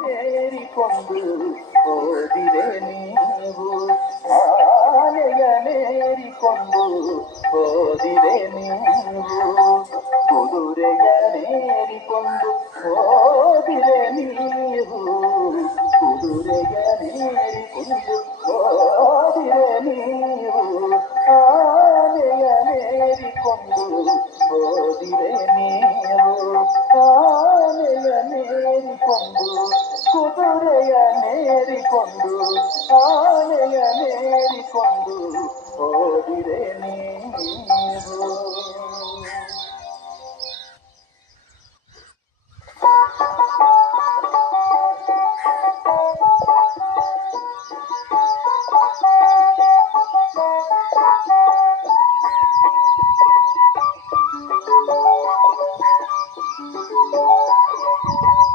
ನೇರಿಕೊಂಡು ಹೋದಿರೆ ನೀವು ಆನೆಯ ನೇರಿಕೊಂಡು ಹೋದಿರೆ ನೀವು ಕುದುರೆಯ ನೇರಿಕೊಂಡು ಹೋದಿರೆ ನೀವು ಕುದುರೆಯ ನೇರಿಕೊಂಡು ಹೋದಿರೆ ನೀವು ಆನೆಯ ನೇರಿಕೊಂಡು ಹೋದಿರೆ ನೀವು ಆನೆಯ ನೇರಿಕೊಂಡು ಕುದುರೆಯ ನೇರಿಕೊಂಡು ಆನೆಯ ನೇರಿಕೊಂಡು ಹೋದಿರೆ ನೀವು